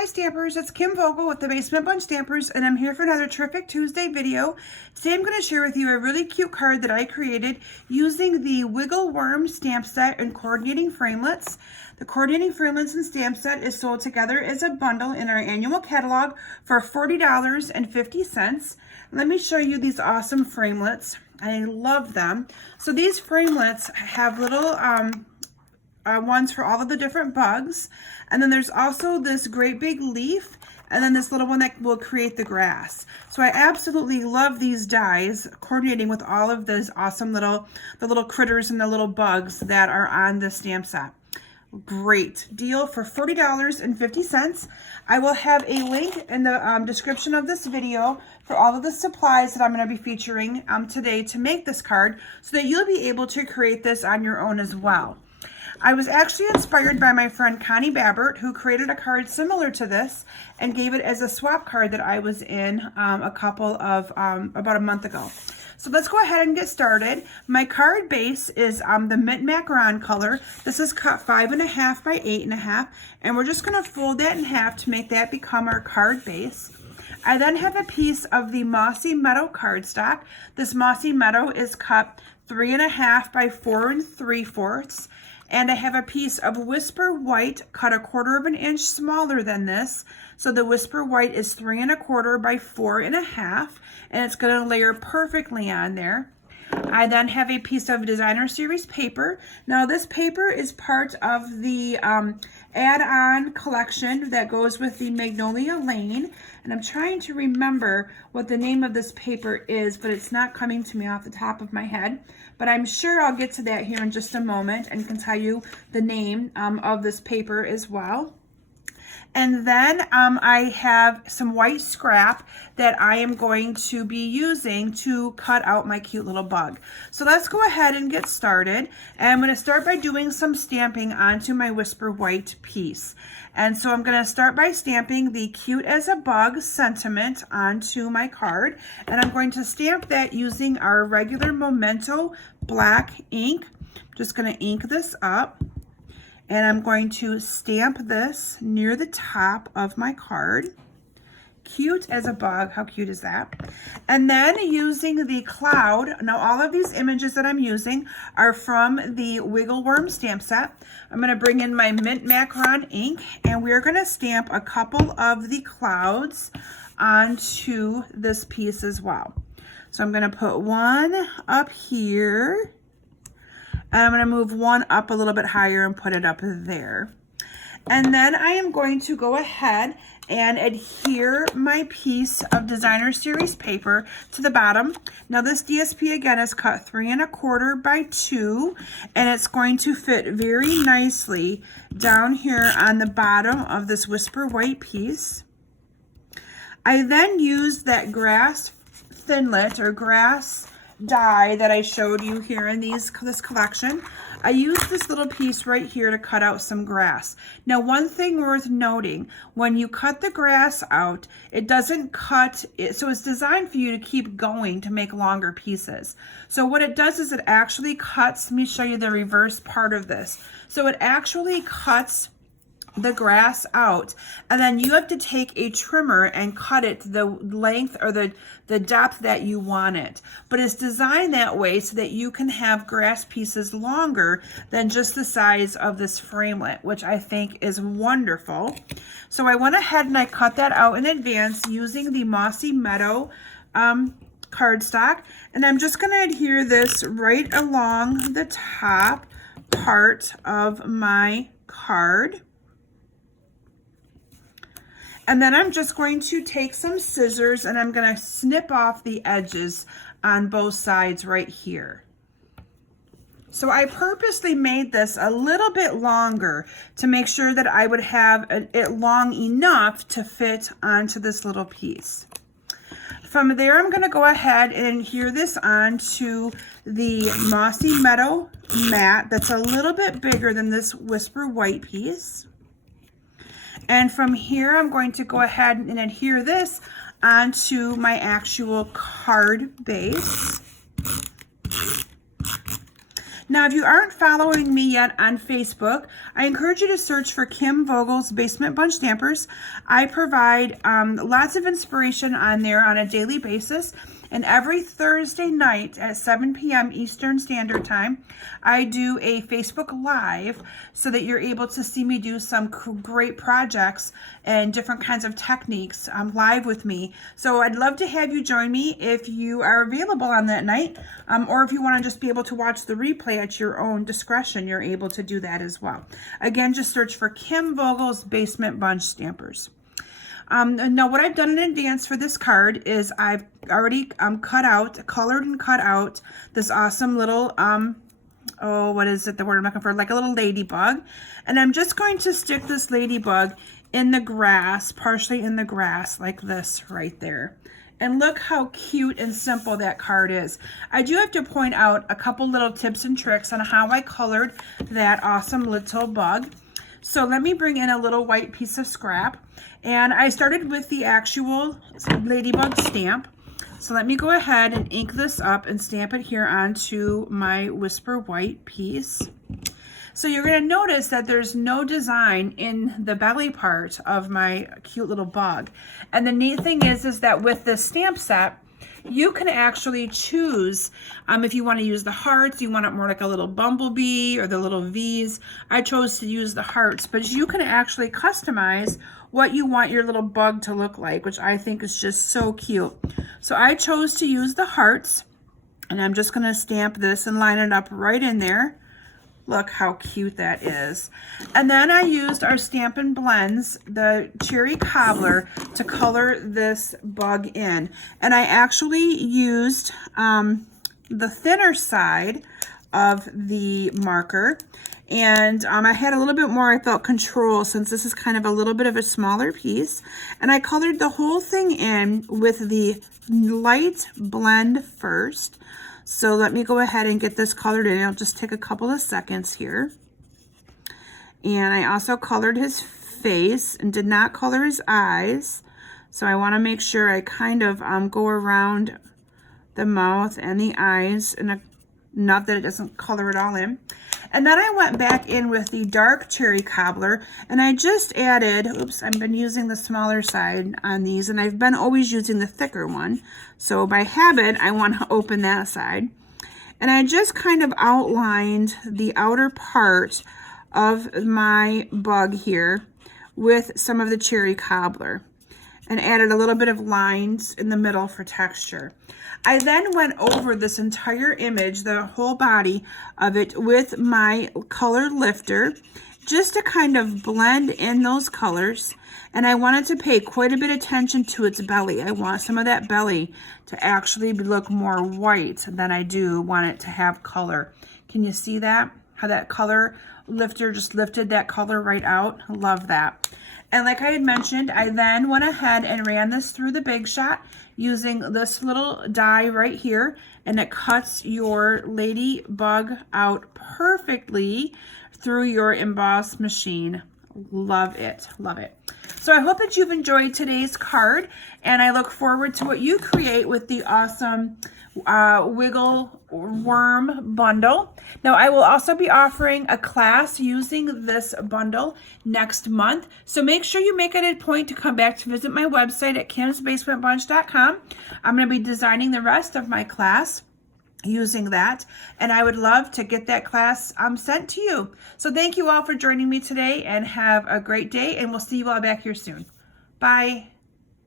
Hi Stampers, it's Kim Vogel with the Basement Bunch Stampers, and I'm here for another terrific Tuesday video. Today I'm going to share with you a really cute card that I created using the Wiggle Worm stamp set and coordinating framelits. The coordinating framelits and stamp set is sold together as a bundle in our annual catalog for $40.50. Let me show you these awesome framelits. I love them. So these framelits have little ones for all of the different bugs, and then there's also this great big leaf, and then this little one that will create the grass. So I absolutely love these dies coordinating with all of those awesome the little critters and the little bugs that are on the stamp set. Great deal for $40.50. I will have a link in the description of this video for all of the supplies that I'm going to be featuring today to make this card, so that you'll be able to create this on your own as well. I was actually inspired by my friend Connie Babbert, who created a card similar to this and gave it as a swap card that I was in about a month ago. So let's go ahead and get started. My card base is the mint macaron color. This is cut 5.5 by 8.5, and we're just going to fold that in half to make that become our card base. I then have a piece of the Mossy Meadow cardstock. This Mossy Meadow is cut 3.5 by 4 3/4. And I have a piece of Whisper White cut 1/4 inch smaller than this. So the Whisper White is 3 1/4 by 4 1/2, and it's going to layer perfectly on there. I then have a piece of Designer Series paper. Now this paper is part of the add-on collection that goes with the Magnolia Lane, and I'm trying to remember what the name of this paper is, but it's not coming to me off the top of my head. But I'm sure I'll get to that here in just a moment and can tell you the name of this paper as well. And then I have some white scrap that I am going to be using to cut out my cute little bug. So let's go ahead and get started. And I'm going to start by doing some stamping onto my Whisper White piece. And so I'm going to start by stamping the Cute as a Bug sentiment onto my card. And I'm going to stamp that using our regular Memento black ink. I'm just going to ink this up. And I'm going to stamp this near the top of my card. Cute as a bug, how cute is that? And then using the cloud, now all of these images that I'm using are from the Wiggle Worm stamp set. I'm gonna bring in my Mint Macaron ink, and we're gonna stamp a couple of the clouds onto this piece as well. So I'm gonna put one up here, and I'm going to move one up a little bit higher and put it up there. And then I am going to go ahead and adhere my piece of Designer Series paper to the bottom. Now this DSP again is cut 3 1/4 by 2, and it's going to fit very nicely down here on the bottom of this Whisper White piece. I then used that grass thinlet or grass die that I showed you here in this collection. I used this little piece right here to cut out some grass. Now one thing worth noting, when you cut the grass out, it doesn't cut it, so it's designed for you to keep going to make longer pieces. So what it does is it actually cuts, let me show you the reverse part of this. So it actually cuts the grass out, and then you have to take a trimmer and cut it to the length or the depth that you want it. But it's designed that way so that you can have grass pieces longer than just the size of this framelit, which I think is wonderful. So I went ahead and I cut that out in advance using the Mossy Meadow cardstock, and I'm just going to adhere this right along the top part of my card. And then I'm just going to take some scissors and I'm going to snip off the edges on both sides right here. So I purposely made this a little bit longer to make sure that I would have it long enough to fit onto this little piece. From there, I'm going to go ahead and adhere this onto the Mossy Meadow mat that's a little bit bigger than this Whisper White piece. And from here, I'm going to go ahead and adhere this onto my actual card base. Now, if you aren't following me yet on Facebook, I encourage you to search for Kim Vogel's Basement Bunch Stampers. I provide lots of inspiration on there on a daily basis. And every Thursday night at 7 p.m. Eastern Standard Time, I do a Facebook Live so that you're able to see me do some great projects and different kinds of techniques live with me. So I'd love to have you join me if you are available on that night, or if you want to just be able to watch the replay at your own discretion, you're able to do that as well. Again, just search for Kim Vogel's Basement Bunch Stampers. Now what I've done in advance for this card is I've already colored and cut out this awesome little, what is it, the word I'm looking for, like a little ladybug. And I'm just going to stick this ladybug in the grass, partially in the grass, like this right there. And look how cute and simple that card is. I do have to point out a couple little tips and tricks on how I colored that awesome little bug. So let me bring in a little white piece of scrap. And I started with the actual ladybug stamp. So let me go ahead and ink this up and stamp it here onto my Whisper White piece. So you're going to notice that there's no design in the belly part of my cute little bug. And the neat thing is that with this stamp set, you can actually choose if you want to use the hearts, you want it more like a little bumblebee or the little V's. I chose to use the hearts, but you can actually customize what you want your little bug to look like, which I think is just so cute. So I chose to use the hearts, and I'm just going to stamp this and line it up right in there. Look how cute that is. And then I used our Stampin' Blends, the Cherry Cobbler, to color this bug in. And I actually used the thinner side of the marker. And I had a little bit more, I felt, control, since this is kind of a little bit of a smaller piece. And I colored the whole thing in with the light blend first. So let me go ahead and get this colored in. It'll just take a couple of seconds here. And I also colored his face and did not color his eyes. So I want to make sure I kind of go around the mouth and the eyes, and enough that it doesn't color it all in. And then I went back in with the dark Cherry Cobbler, and I just added, oops, I've been using the smaller side on these, and I've been always using the thicker one. So by habit, I want to open that side. And I just kind of outlined the outer part of my bug here with some of the Cherry Cobbler, and added a little bit of lines in the middle for texture. I then went over this entire image, the whole body of it, with my color lifter, just to kind of blend in those colors. And I wanted to pay quite a bit of attention to its belly. I want some of that belly to actually look more white than I do want it to have color. Can you see that? How that color lifter just lifted that color right out? Love that. And like I had mentioned, I then went ahead and ran this through the Big Shot using this little die right here, and it cuts your ladybug out perfectly through your emboss machine. Love it, love it. So I hope that you've enjoyed today's card, and I look forward to what you create with the awesome Wiggle Worm bundle. Now I will also be offering a class using this bundle next month, so make sure you make it a point to come back to visit my website at kimsbasementbunch.com. I'm going to be designing the rest of my class using that, and I would love to get that class sent to you. So thank you all for joining me today, and have a great day, and we'll see you all back here soon. Bye.